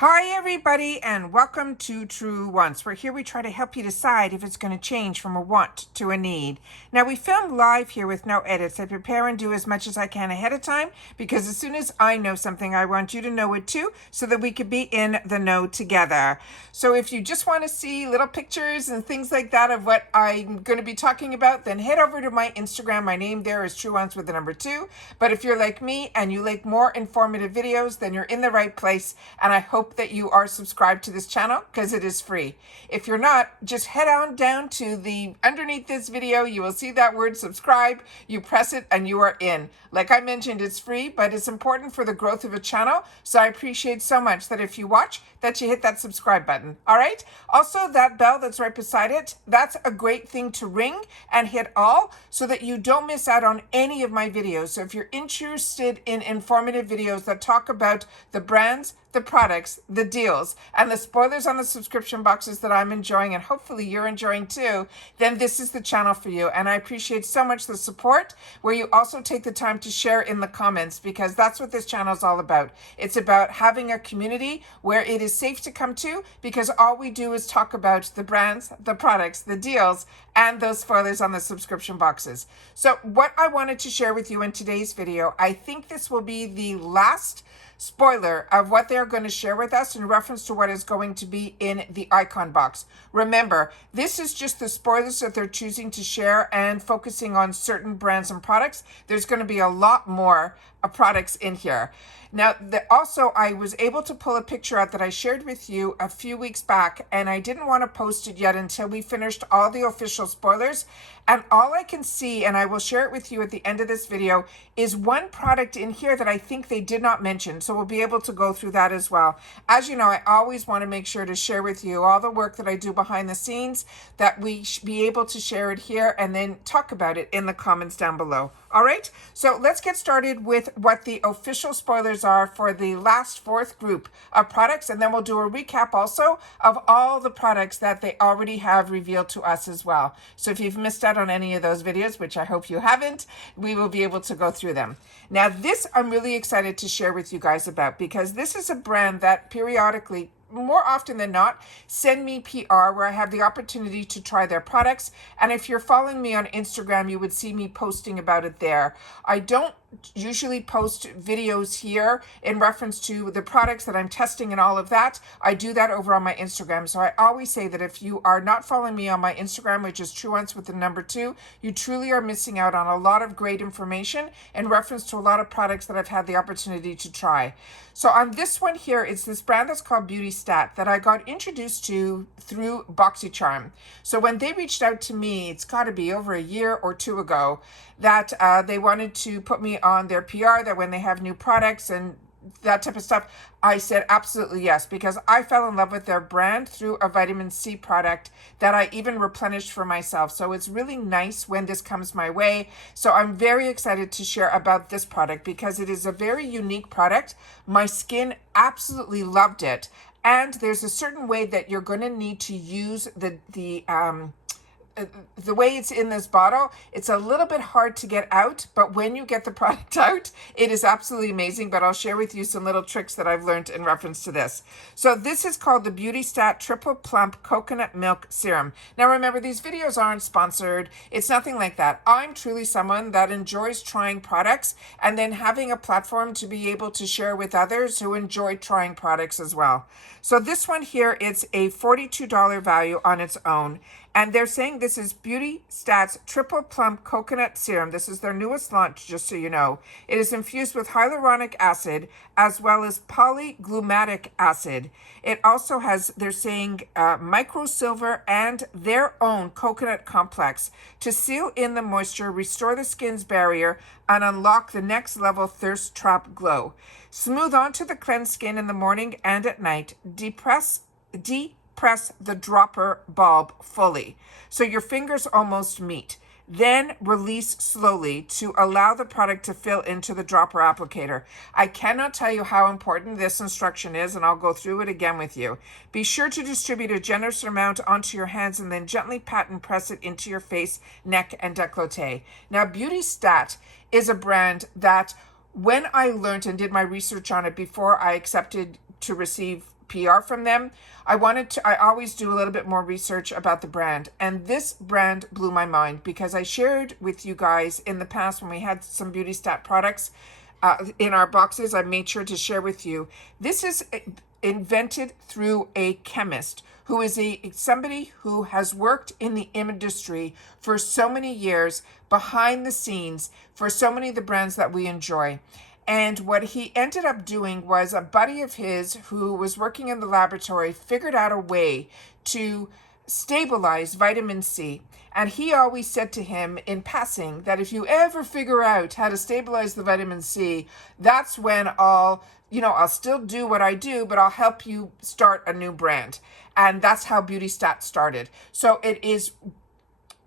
Hi everybody and welcome to Truewants, where here we try to help you decide if it's going to change from a want to a need. Now we film live here with no edits. I prepare and do as much as I can ahead of time because as soon as I know something, I want you to know it too so that we could be in the know together. So if you just want to see little pictures and things like that of what I'm going to be talking about, then head over to my Instagram. My name there is Truewants with the number 2. But if you're like me and you like more informative videos, then you're in the right place, and I hope that you are subscribed to this channel because it is free. If you're not, just head on down to the underneath this video. You will see that word subscribe. You press it and you are in. Like I mentioned, it's free, but it's important for the growth of a channel. So I appreciate so much that if you watch, that you hit that subscribe button. All right. Also, that bell that's right beside it, that's a great thing to ring and hit all so that you don't miss out on any of my videos. So if you're interested in informative videos that talk about the brands, the products, the deals, and the spoilers on the subscription boxes that I'm enjoying, and hopefully you're enjoying too, then this is the channel for you. And I appreciate so much the support, where you also take the time to share in the comments, because that's what this channel is all about. It's about having a community where it is safe to come to, because all we do is talk about the brands, the products, the deals, and those spoilers on the subscription boxes. So what I wanted to share with you in today's video, I think this will be the last spoiler of what they're going to share with us in reference to what is going to be in the icon box. Remember, this is just the spoilers that they're choosing to share and focusing on certain brands and products. There's going to be a lot more products in here. Now, also, I was able to pull a picture out that I shared with you a few weeks back, and I didn't want to post it yet until we finished all the official spoilers. And all I can see, and I will share it with you at the end of this video, is one product in here that I think they did not mention. So we'll be able to go through that as well. As you know, I always want to make sure to share with you all the work that I do behind the scenes, that we be able to share it here and then talk about it in the comments down below. All right, so let's get started with what the official spoilers are for the last fourth group of products, and then we'll do a recap also of all the products that they already have revealed to us as well. So if you've missed out on any of those videos, which I hope you haven't, we will be able to go through them. Now, this I'm really excited to share with you guys about, because this is a brand that periodically, more often than not, send me PR where I have the opportunity to try their products. And if you're following me on Instagram, you would see me posting about it there. I don't usually post videos here in reference to the products that I'm testing and all of that. I do that over on my Instagram. So I always say that if you are not following me on my Instagram, which is Truewants with the number 2, you truly are missing out on a lot of great information in reference to a lot of products that I've had the opportunity to try. So on this one here, it's this brand that's called BeautyStat that I got introduced to through BoxyCharm. So when they reached out to me, it's got to be over a year or two ago, that they wanted to put me on their PR, that when they have new products and that type of stuff, I said absolutely yes, because I fell in love with their brand through a vitamin C product that I even replenished for myself. So it's really nice when this comes my way. So I'm very excited to share about this product because it is a very unique product. My skin absolutely loved it. And there's a certain way that you're going to need to use the way it's in this bottle. It's a little bit hard to get out, but when you get the product out, it is absolutely amazing. But I'll share with you some little tricks that I've learned in reference to this. So this is called the BeautyStat Triple Plump Coconut Milk Serum. Now remember, these videos aren't sponsored. It's nothing like that. I'm truly someone that enjoys trying products and then having a platform to be able to share with others who enjoy trying products as well. So this one here, it's a $42 value on its own. And they're saying this is BeautyStat's Triple Plump Coconut Serum. This is their newest launch, just so you know. It is infused with hyaluronic acid as well as polyglumatic acid. It also has, they're saying, microsilver and their own coconut complex to seal in the moisture, restore the skin's barrier, and unlock the next level thirst trap glow. Smooth onto the cleansed skin in the morning and at night. Depress the dropper bulb fully, so your fingers almost meet. Then release slowly to allow the product to fill into the dropper applicator. I cannot tell you how important this instruction is, and I'll go through it again with you. Be sure to distribute a generous amount onto your hands and then gently pat and press it into your face, neck, and décolleté. Now, BeautyStat is a brand that when I learned and did my research on it before I accepted to receive PR from them, I always do a little bit more research about the brand. And this brand blew my mind because I shared with you guys in the past when we had some BeautyStat products in our boxes. I made sure to share with you. This is invented through a chemist who is somebody who has worked in the industry for so many years behind the scenes for so many of the brands that we enjoy. And what he ended up doing was a buddy of his who was working in the laboratory figured out a way to stabilize vitamin C. And he always said to him in passing that if you ever figure out how to stabilize the vitamin C, that's when I'll still do what I do, but I'll help you start a new brand. And that's how BeautyStat started. So it is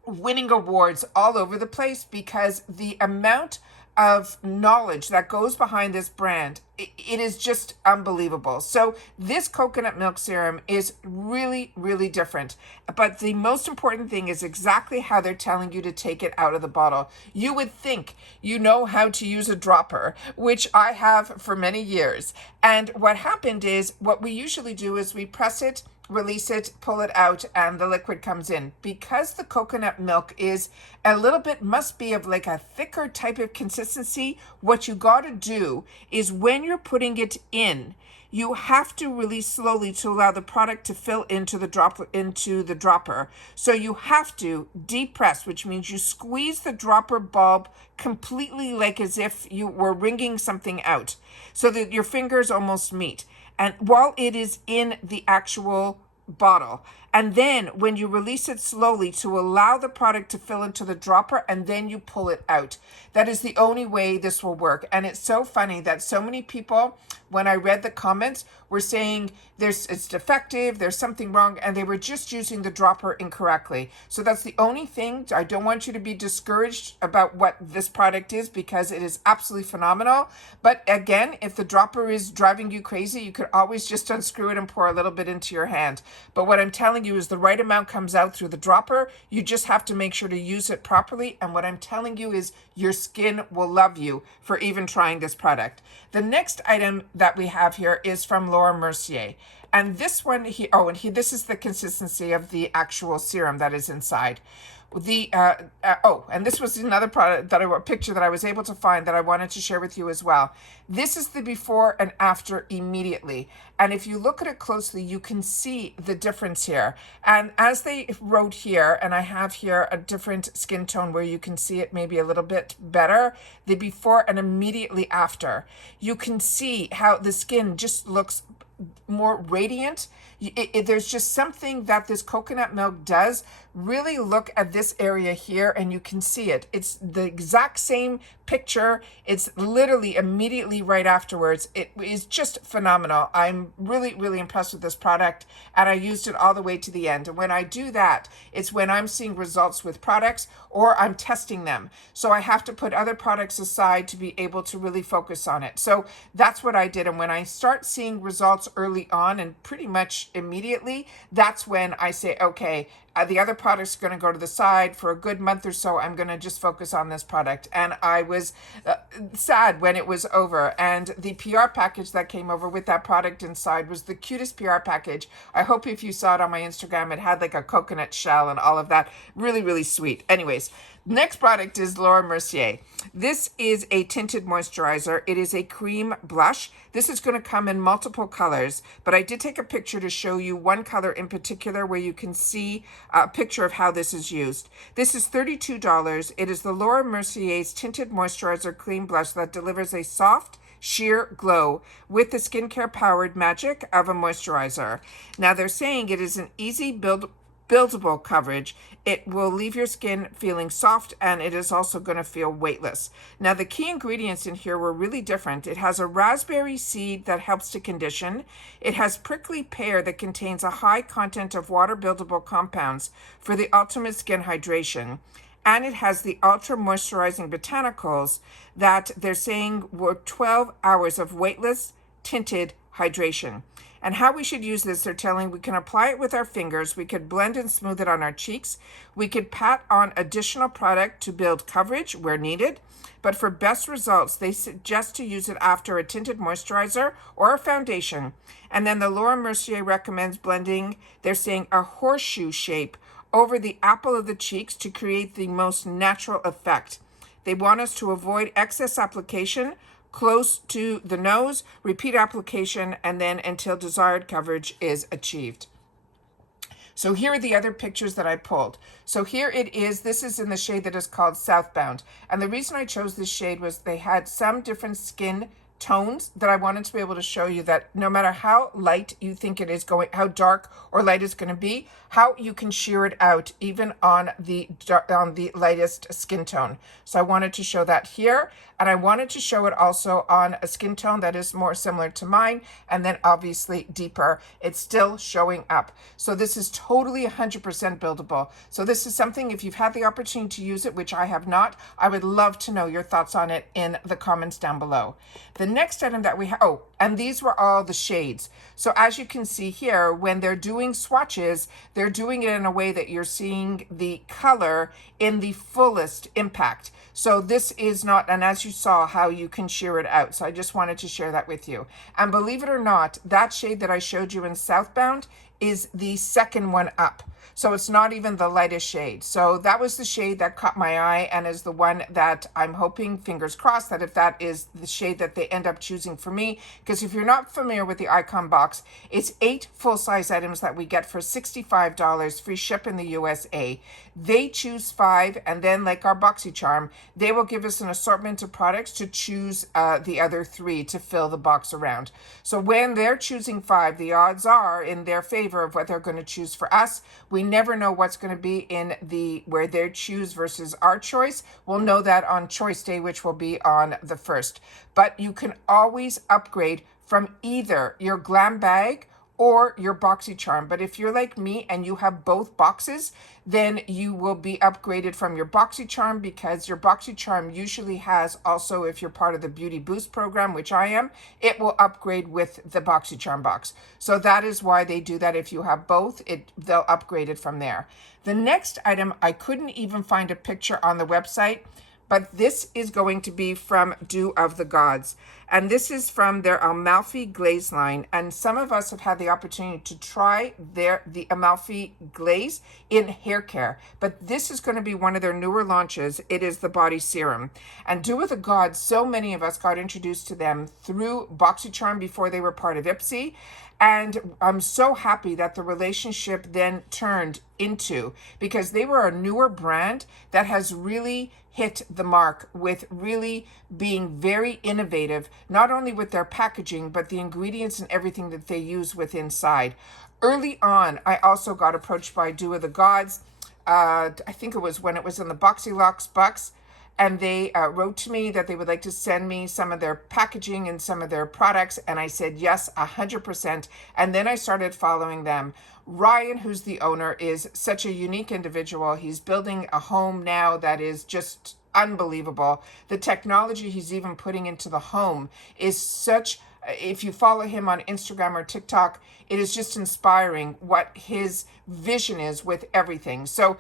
winning awards all over the place because the amount of knowledge that goes behind this brand, it is just unbelievable. So this coconut milk serum is really, really different. But the most important thing is exactly how they're telling you to take it out of the bottle. You would think you know how to use a dropper, which I have for many years. And what happened is what we usually do is we press it, release it, pull it out, and the liquid comes in. Because the coconut milk is a little bit, must be of like a thicker type of consistency, what you got to do is when you're putting it in, you have to release slowly to allow the product to fill into the dropper. So you have to depress, which means you squeeze the dropper bulb completely, like as if you were wringing something out, so that your fingers almost meet. And while it is in the actual bottle, and then when you release it slowly to allow the product to fill into the dropper, and then you pull it out. That is the only way this will work. And it's so funny that so many people, when I read the comments, were saying it's defective, there's something wrong, and they were just using the dropper incorrectly. So that's the only thing. I don't want you to be discouraged about what this product is because it is absolutely phenomenal. But again, if the dropper is driving you crazy, you could always just unscrew it and pour a little bit into your hand. But what I'm telling you is the right amount comes out through the dropper. You just have to make sure to use it properly. And what I'm telling you is your skin will love you for even trying this product. The next item that we have here is from Mercier. And this one, this is the consistency of the actual serum that is inside. And this was another product picture that I was able to find that I wanted to share with you as well. This is the before and after immediately. And if you look at it closely, you can see the difference here. And as they wrote here, and I have here a different skin tone where you can see it maybe a little bit better, the before and immediately after. You can see how the skin just looks more radiant. There's just something that this coconut milk does. Really look at this area here and you can see it. It's the exact same picture. It's literally immediately right afterwards. It is just phenomenal. I'm really, really impressed with this product and I used it all the way to the end. And when I do that, it's when I'm seeing results with products or I'm testing them. So I have to put other products aside to be able to really focus on it. So that's what I did. And when I start seeing results early on and pretty much immediately, that's when I say, okay, the other product's going to go to the side for a good month or so. I'm going to just focus on this product. And I was sad when it was over. And the PR package that came over with that product inside was the cutest PR package. I hope if you saw it on my Instagram, it had like a coconut shell and all of that. Really, really sweet. Anyways, next product is Mercier. This is a tinted moisturizer. It is a cream blush. This is going to come in multiple colors, but I did take a picture to show you one color in particular where you can see a picture of how this is used. This is $32. It is the Mercier's tinted moisturizer cream blush that delivers a soft, sheer glow with the skincare powered magic of a moisturizer. Now they're saying it is an easy buildable coverage. It will leave your skin feeling soft and it is also going to feel weightless. Now the key ingredients in here were really different. It has a raspberry seed that helps to condition. It has prickly pear that contains a high content of water buildable compounds for the ultimate skin hydration. And it has the ultra moisturizing botanicals that they're saying were 12 hours of weightless tinted hydration. And how we should use this, they're telling we can apply it with our fingers, we could blend and smooth it on our cheeks, we could pat on additional product to build coverage where needed. But for best results, they suggest to use it after a tinted moisturizer or a foundation. And then the Laura Mercier recommends blending, they're saying a horseshoe shape over the apple of the cheeks to create the most natural effect. They want us to avoid excess application close to the nose, repeat application, and then until desired coverage is achieved. So here are the other pictures that I pulled. So here it is. This is in the shade that is called Southbound. And the reason I chose this shade was they had some different skin tones that I wanted to be able to show you that no matter how light you think it is going, how dark or light it's going to be, how you can sheer it out even on the lightest skin tone. So I wanted to show that here, and I wanted to show it also on a skin tone that is more similar to mine, and then obviously deeper. It's still showing up. So this is totally 100% buildable. So this is something, if you've had the opportunity to use it, which I have not, I would love to know your thoughts on it in the comments down below. The next item that we have, oh, and these were all the shades. So as you can see here, when they're doing swatches, they're doing it in a way that you're seeing the color in the fullest impact. So this is not, and as you saw, how you can sheer it out. So I just wanted to share that with you. And believe it or not, that shade that I showed you in Southbound is the second one up. So it's not even the lightest shade. So that was the shade that caught my eye and is the one that I'm hoping, fingers crossed, that if that is the shade that they end up choosing for me, because if you're not familiar with the Icon box, it's 8 full-size items that we get for $65, free ship in the USA. They choose 5, and then like our BoxyCharm, they will give us an assortment of products to choose the other 3 to fill the box around. So when they're choosing 5, the odds are in their favor of what they're going to choose for us. We never know what's going to be in the where they choose versus our choice. We'll know that on choice day, which will be on the 1st. But you can always upgrade from either your glam bag or your BoxyCharm. But if you're like me and you have both boxes, then you will be upgraded from your BoxyCharm, because your BoxyCharm usually has also, if you're part of the Beauty Boost program, which I am, it will upgrade with the BoxyCharm box. So that is why they do that. If you have both, they'll upgrade it from there. The next item, I couldn't even find a picture on the website, but this is going to be from Dew of the Gods. And this is from their Amalfi Glaze line. And some of us have had the opportunity to try the Amalfi Glaze in hair care. But this is going to be one of their newer launches. It is the body serum. And Dew of the Gods, so many of us got introduced to them through BoxyCharm before they were part of IPSY. And I'm so happy that the relationship then turned into, because they were a newer brand that has really hit the mark with really being very innovative, not only with their packaging, but the ingredients and everything that they use with inside. Early on, I also got approached by Dew of the Gods. I think it was when it was in the BoxyLocks Bucks. And they wrote to me that they would like to send me some of their packaging and some of their products. And I said, yes, 100%. And then I started following them. Ryan, who's the owner, is such a unique individual. He's building a home now that is just unbelievable. The technology he's even putting into the home is such, if you follow him on Instagram or TikTok, it is just inspiring what his vision is with everything. So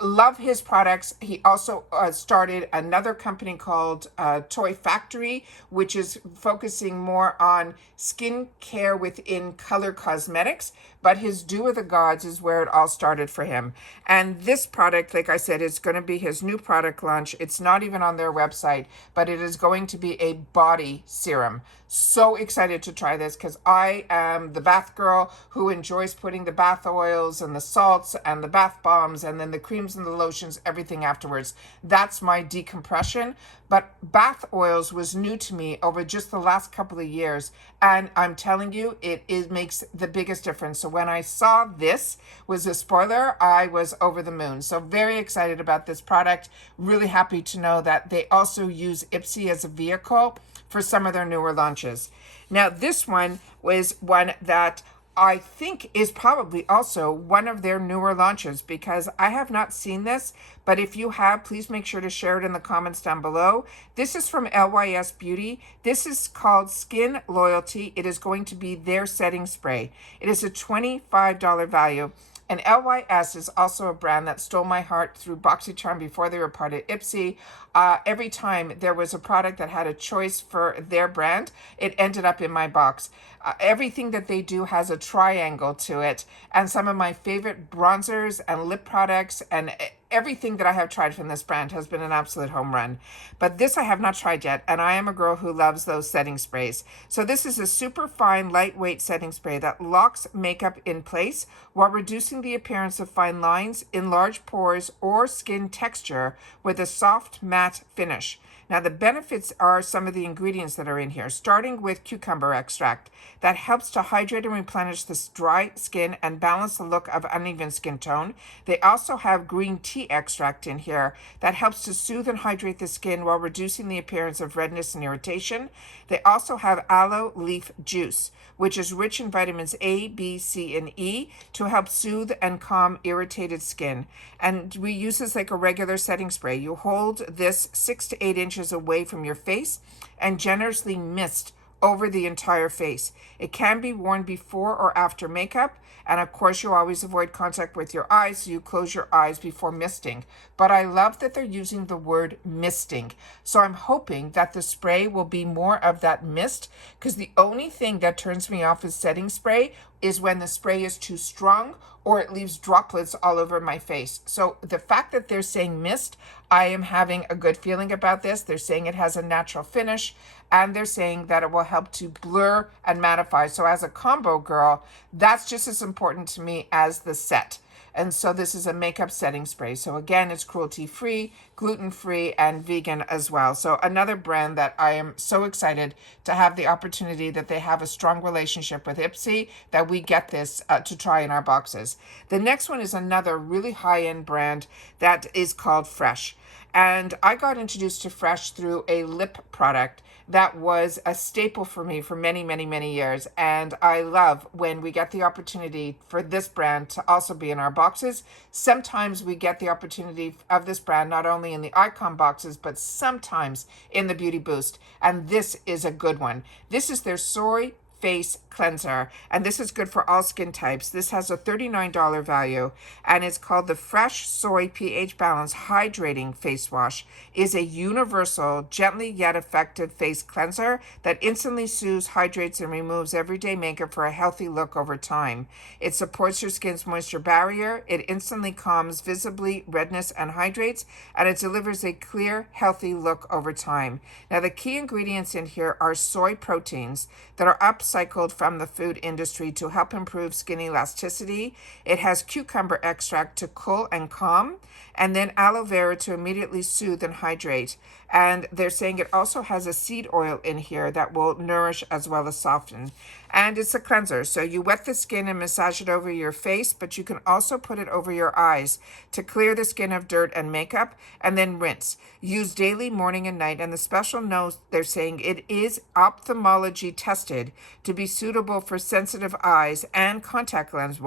love his products. He also started another company called Toy Factory, which is focusing more on skin care within color cosmetics. But his Dew of the Gods is where it all started for him. And this product, like I said, is going to be his new product launch. It's not even on their website, but it is going to be a body serum. So excited to try this, because I am the bath girl who enjoys putting the bath oils and the salts and the bath bombs and then the creams and the lotions, everything afterwards. That's my decompression. But bath oils was new to me over just the last couple of years. And I'm telling you, it makes the biggest difference. So when I saw this was a spoiler, I was over the moon. So very excited about this product. Really happy to know that they also use IPSY as a vehicle for some of their newer launches. Now, this one was one that I think is probably also one of their newer launches, because I have not seen this, but if you have, please make sure to share it in the comments down below. This is from LYS Beauty. This is called Skin Loyalty. It is going to be their setting spray. It is a $25 value. And LYS is also a brand that stole my heart through BoxyCharm before they were part of IPSY. Every time there was a product that had a choice for their brand, it ended up in my box. Everything that they do has a triangle to it. And some of my favorite bronzers and lip products and everything that I have tried from this brand has been an absolute home run. But this I have not tried yet, and I am a girl who loves those setting sprays. So this is a super fine, lightweight setting spray that locks makeup in place while reducing the appearance of fine lines, enlarged pores, or skin texture with a soft, matte finish. Now, the benefits are some of the ingredients that are in here, starting with cucumber extract that helps to hydrate and replenish this dry skin and balance the look of uneven skin tone. They also have green tea extract in here that helps to soothe and hydrate the skin while reducing the appearance of redness and irritation. They also have aloe leaf juice, which is rich in vitamins A, B, C, and E to help soothe and calm irritated skin. And we use this like a regular setting spray. You hold this 6 to 8 inches away from your face and generously mist over the entire face. It can be worn before or after makeup. And of course, you always avoid contact with your eyes, so you close your eyes before misting. But I love that they're using the word misting. So I'm hoping that the spray will be more of that mist, because the only thing that turns me off as setting spray is when the spray is too strong or it leaves droplets all over my face. So the fact that they're saying mist, I am having a good feeling about this. They're saying it has a natural finish, and they're saying that it will help to blur and mattify. So as a combo girl, that's just as important to me as the set. And so this is a makeup setting spray. So again, it's cruelty-free, gluten-free, and vegan as well. So another brand that I am so excited to have the opportunity that they have a strong relationship with IPSY, that we get this to try in our boxes. The next one is another really high-end brand that is called Fresh. And I got introduced to Fresh through a lip product that was a staple for me for many, many, many years. And I love when we get the opportunity for this brand to also be in our boxes. Sometimes we get the opportunity of this brand not only in the icon boxes, but sometimes in the Beauty Boost. And this is a good one. This is their soy face cleanser, and this is good for all skin types. This has a $39 value, and it's called the Fresh Soy pH Balance Hydrating Face Wash. Is a universal, gently yet effective face cleanser that instantly soothes, hydrates, and removes everyday makeup for a healthy look over time. It supports your skin's moisture barrier. It instantly calms visibly redness and hydrates, and it delivers a clear, healthy look over time. Now, the key ingredients in here are soy proteins that are upcycled from the food industry to help improve skin elasticity. It has cucumber extract to cool and calm, and then aloe vera to immediately soothe and hydrate. And they're saying it also has a seed oil in here that will nourish as well as soften. And it's a cleanser, so you wet the skin and massage it over your face, but you can also put it over your eyes to clear the skin of dirt and makeup, and then rinse. Use daily, morning and night. And the special note, they're saying it is ophthalmology tested to be suitable for sensitive eyes and contact lens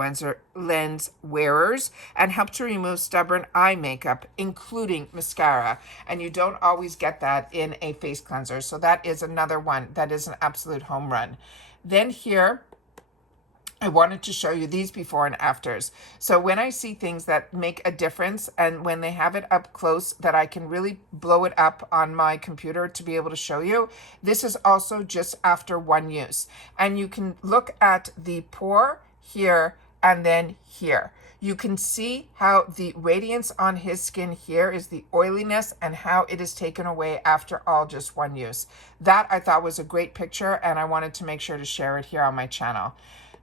wearers, and help to remove stubborn eye makeup, including mascara. And you don't always get that in a face cleanser. So that is another one that is an absolute home run. Then here, I wanted to show you these before and afters. So when I see things that make a difference, and when they have it up close that I can really blow it up on my computer to be able to show you, this is also just after one use. And you can look at the pore here and then here. You can see how the radiance on his skin here is the oiliness, and how it is taken away after all just one use. That I thought was a great picture, and I wanted to make sure to share it here on my channel.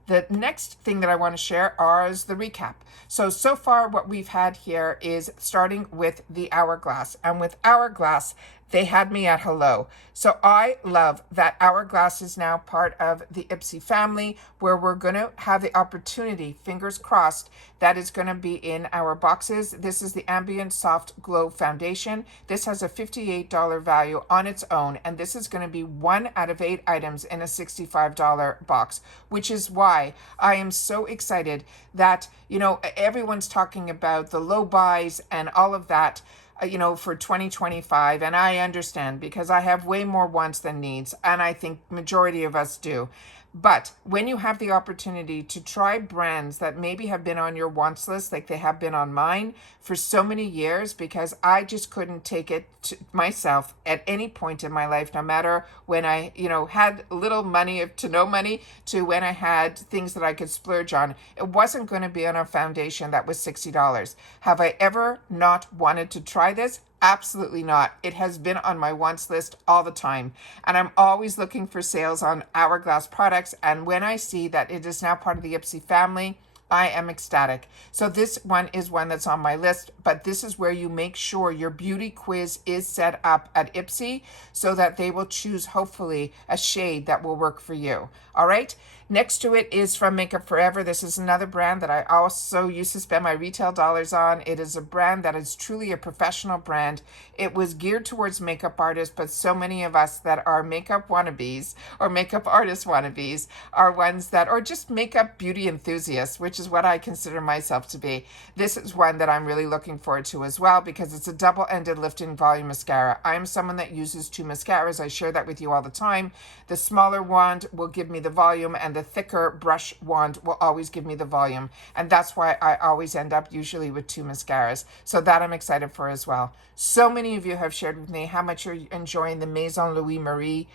The next thing that I want to share is the recap. So far what we've had here is starting with the Hourglass. And with Hourglass, they had me at hello. So I love that Hourglass is now part of the IPSY family, where we're going to have the opportunity, fingers crossed, that is going to be in our boxes. This is the Ambient Soft Glow Foundation. This has a $58 value on its own, and this is going to be 1 out of 8 items in a $65 box, which is why I am so excited that, you know, everyone's talking about the low buys and all of that, you know, for 2025. And I understand, because I have way more wants than needs. And I think majority of us do. But when you have the opportunity to try brands that maybe have been on your wants list, like they have been on mine for so many years, because I just couldn't take it to myself at any point in my life, no matter when I, you know, had little money to no money, to when I had things that I could splurge on. It wasn't going to be on a foundation that was $60. Have I ever not wanted to try this? Absolutely not. It has been on my wants list all the time. And I'm always looking for sales on Hourglass products. And when I see that it is now part of the IPSY family, I am ecstatic. So this one is one that's on my list, but this is where you make sure your beauty quiz is set up at IPSY so that they will choose, hopefully, a shade that will work for you. All right. Next to it is from Makeup Forever. This is another brand that I also used to spend my retail dollars on. It is a brand that is truly a professional brand. It was geared towards makeup artists, but so many of us that are makeup wannabes or makeup artist wannabes are ones that are just makeup beauty enthusiasts, which is what I consider myself to be. This is one that I'm really looking forward to as well, because it's a double-ended lifting volume mascara. I'm someone that uses 2 mascaras. I share that with you all the time. The smaller wand will give me the volume, and the thicker brush wand will always give me the volume. And that's why I always end up usually with 2 mascaras. So that I'm excited for as well. So many of you have shared with me how much you're enjoying the Maison Louis Marie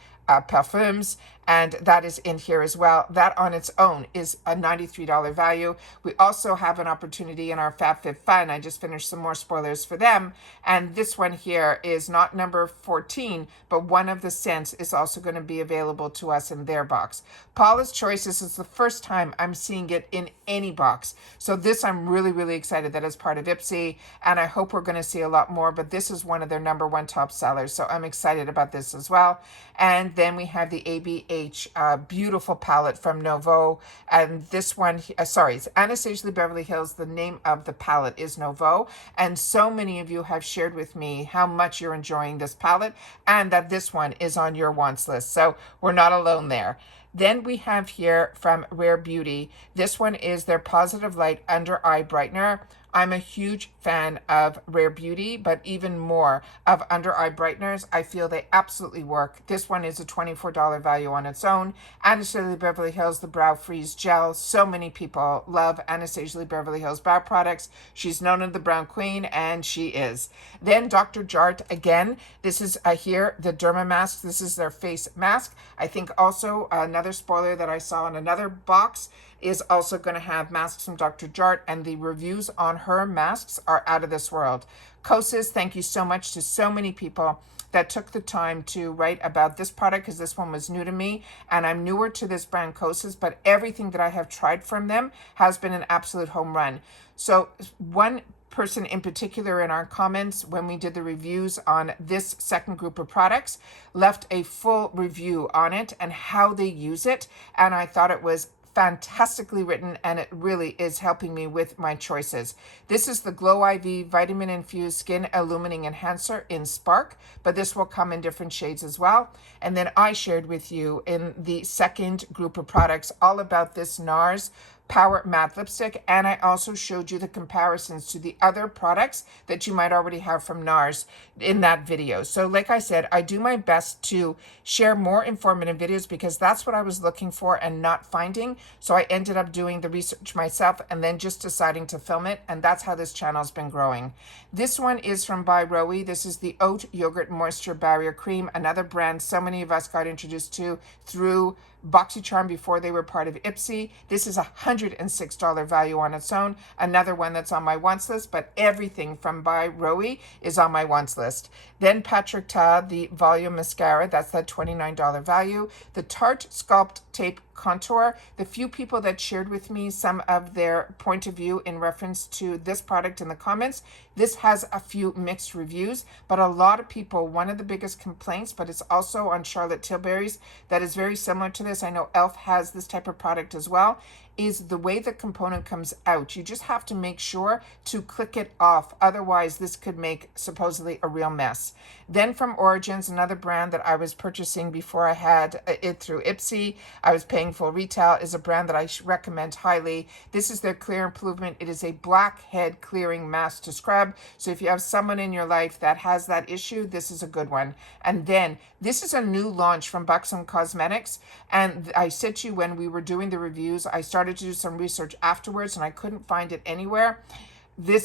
perfumes, and that is in here as well. That on its own is a $93 value. We also have an opportunity in our FabFitFun. I just finished some more spoilers for them, and this one here is not number 14, but one of the scents is also going to be available to us in their box. Paula's Choice, this is the first time I'm seeing it in any box. So this, I'm really, really excited that it's part of IPSY, and I hope we're going to see a lot more, but this is one of their #1 top sellers. So I'm excited about this as well. And then we have the ABH beautiful palette from Nouveau. And this one, sorry, it's Anastasia Beverly Hills. The name of the palette is Nouveau. And so many of you have shared with me how much you're enjoying this palette and that this one is on your wants list. So we're not alone there. Then we have here from Rare Beauty. This one is their Positive Light Under Eye Brightener. I'm a huge fan of Rare Beauty, but even more of under eye brighteners. I feel they absolutely work. This one is a $24 value on its own. Anastasia Beverly Hills, the Brow Freeze Gel. So many people love Anastasia Beverly Hills brow products. She's known as the Brown Queen, and she is. Then Dr. Jart, again, this is here, the Derma Mask. This is their face mask. I think also another spoiler that I saw in another box is also going to have masks from Dr. Jart, and the reviews on her masks are out of this world. Kosas, thank you so much to so many people that took the time to write about this product, because this one was new to me, and I'm newer to this brand Kosas, but everything that I have tried from them has been an absolute home run. So one person in particular in our comments when we did the reviews on this second group of products left a full review on it and how they use it, and I thought it was fantastically written, and it really is helping me with my choices. This is the Glow IV Vitamin Infused Skin Illuminating Enhancer in Spark, but this will come in different shades as well. And then I shared with you in the second group of products all about this NARS Power Matte Lipstick, and I also showed you the comparisons to the other products that you might already have from NARS in that video. So like I said, I do my best to share more informative videos because that's what I was looking for and not finding. So I ended up doing the research myself and then just deciding to film it, and that's how this channel's been growing. This one is from By Rowie. This is the Oat Yogurt Moisture Barrier Cream, another brand so many of us got introduced to through BoxyCharm before they were part of IPSY. This is a $106 value on its own. Another one that's on my wants list, but everything from By Rowie is on my wants list. Then Patrick Ta, the Volume Mascara, that's that $29 value. The Tarte Sculpt Tape contour. The few people that shared with me some of their point of view in reference to this product in the comments, this has a few mixed reviews, but a lot of people, one of the biggest complaints, but it's also on Charlotte Tilbury's, that is very similar to this. I know e.l.f. has this type of product as well, is the way the component comes out. You just have to make sure to click it off. Otherwise, this could make supposedly a real mess. Then from Origins, another brand that I was purchasing before I had it through IPSY, I was paying full retail, is a brand that I recommend highly. This is their Clear Improvement. It is a blackhead clearing mask to scrub. So if you have someone in your life that has that issue, this is a good one. And then this is a new launch from Buxom Cosmetics. And I said to you when we were doing the reviews, I started to do some research afterwards and I couldn't find it anywhere.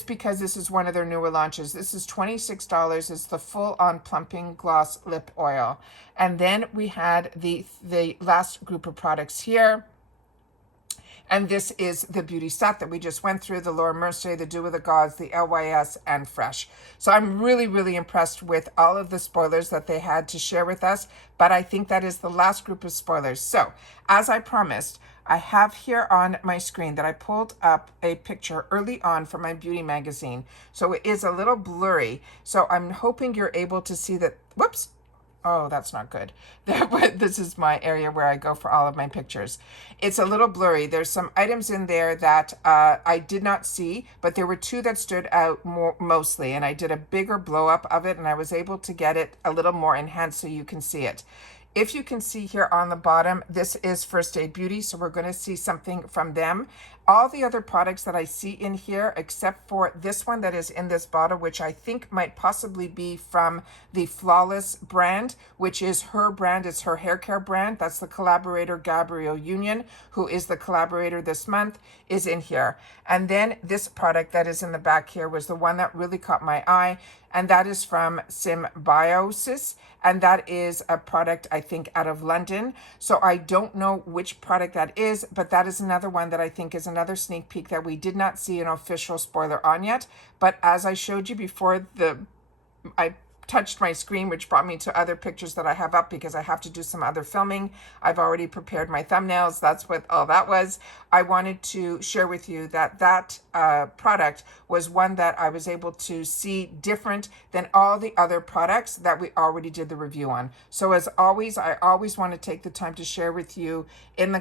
Because this is one of their newer launches. This is $26. It's the full-on plumping gloss lip oil. And then we had the last group of products here. And this is the BeautyStat that we just went through, the Laura Mercier, the Dew with the Gods, the LYS, and Fresh. So I'm really, really impressed with all of the spoilers that they had to share with us. But I think that is the last group of spoilers. So as I promised, I have here on my screen that I pulled up a picture early on from my beauty magazine. So it is a little blurry. So I'm hoping you're able to see that. Whoops. Oh, that's not good. But this is my area where I go for all of my pictures. It's a little blurry. There's some items in there that I did not see, but there were two that stood out mostly. And I did a bigger blow up of it and I was able to get it a little more enhanced so you can see it. If you can see here on the bottom, this is First Aid Beauty, so we're going to see something from them. All the other products that I see in here, except for this one that is in this bottle, which I think might possibly be from the Flawless brand, which is her brand. It's her hair care brand. That's the collaborator, Gabrielle Union, who is the collaborator this month, is in here. And then this product that is in the back here was the one that really caught my eye, and that is from Symbiosis. And that is a product, I think, out of London. So I don't know which product that is, but that is another one that I think is another sneak peek that we did not see an official spoiler on yet. But as I showed you before, I touched my screen, which brought me to other pictures that I have up because I have to do some other filming. I've already prepared my thumbnails. That's what all that was. I wanted to share with you that product was one that I was able to see different than all the other products that we already did the review on. So as always, I always want to take the time to share with you in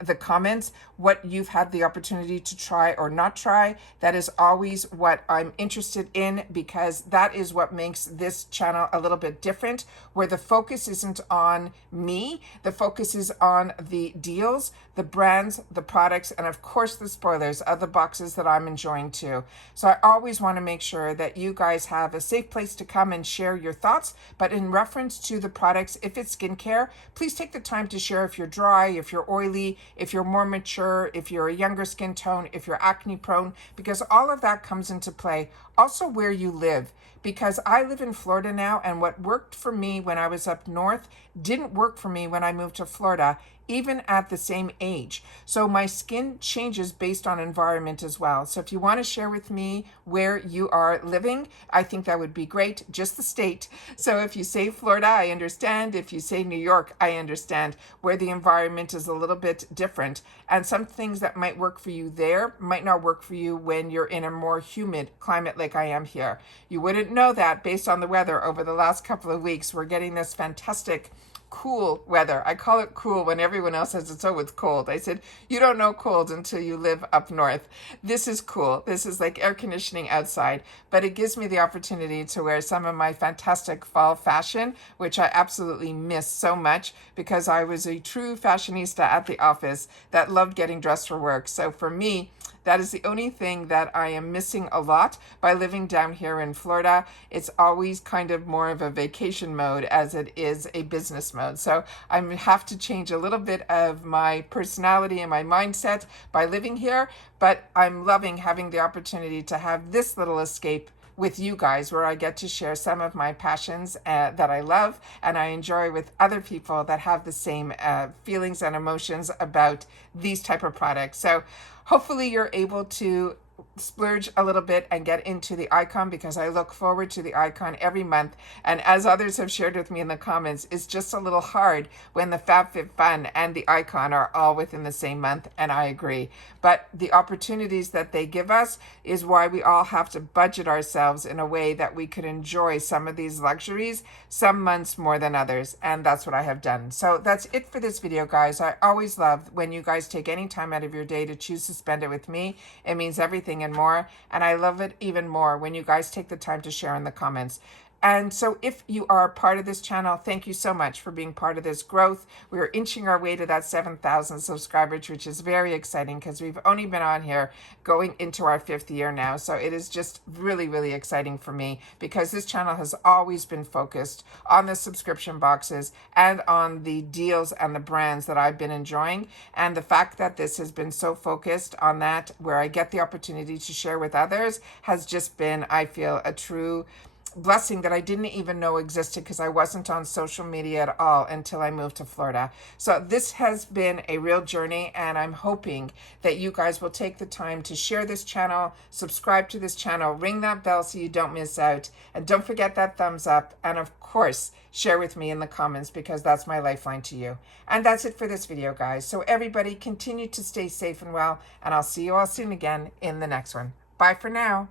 the comments what you've had the opportunity to try or not try. That is always what I'm interested in because that is what makes this channel a little bit different, where the focus isn't on me, the focus is on the deals, the brands, the products, and of course the spoilers of the boxes that I'm enjoying too. So I always want to make sure that you guys have a safe place to come and share your thoughts. But in reference to the products, if it's skincare, please take the time to share if you're dry, if you're oily, if you're more mature, if you're a younger skin tone, if you're acne prone, because all of that comes into play. Also where you live, because I live in Florida now, and what worked for me when I was up north didn't work for me when I moved to Florida, even at the same age. So my skin changes based on environment as well. So if you want to share with me where you are living, I think that would be great. Just the state. So if you say Florida, I understand. If you say New York, I understand, where the environment is a little bit different. And some things that might work for you there might not work for you when you're in a more humid climate like I am here. You wouldn't know that based on the weather over the last couple of weeks. We're getting this fantastic cool weather. I call it cool when everyone else says it's cold. I said, you don't know cold until you live up north. This is cool. This is like air conditioning outside, but it gives me the opportunity to wear some of my fantastic fall fashion, which I absolutely miss so much because I was a true fashionista at the office that loved getting dressed for work. So for me, that is the only thing that I am missing a lot by living down here in Florida. It's always kind of more of a vacation mode as it is a business mode. So I have to change a little bit of my personality and my mindset by living here, but I'm loving having the opportunity to have this little escape with you guys, where I get to share some of my passions that I love and I enjoy with other people that have the same feelings and emotions about these type of products. So hopefully you're able to splurge a little bit and get into the icon, because I look forward to the icon every month. And as others have shared with me in the comments, it's just a little hard when the FabFitFun and the icon are all within the same month, and I agree. But the opportunities that they give us is why we all have to budget ourselves in a way that we could enjoy some of these luxuries some months more than others, and that's what I have done. So that's it for this video, guys. I always love when you guys take any time out of your day to choose to spend it with me. It means everything and more, and I love it even more when you guys take the time to share in the comments. And so if you are part of this channel, thank you so much for being part of this growth. We are inching our way to that 7,000 subscribers, which is very exciting because we've only been on here going into our 5th year now. So it is just really, really exciting for me, because this channel has always been focused on the subscription boxes and on the deals and the brands that I've been enjoying. And the fact that this has been so focused on that, where I get the opportunity to share with others, has just been, I feel, a true blessing that I didn't even know existed, because I wasn't on social media at all until I moved to Florida. So this has been a real journey, and I'm hoping that you guys will take the time to share this channel, subscribe to this channel, ring that bell so you don't miss out, and don't forget that thumbs up, and of course share with me in the comments, because that's my lifeline to you. And that's it for this video, guys. So everybody continue to stay safe and well, and I'll see you all soon again in the next one. Bye for now.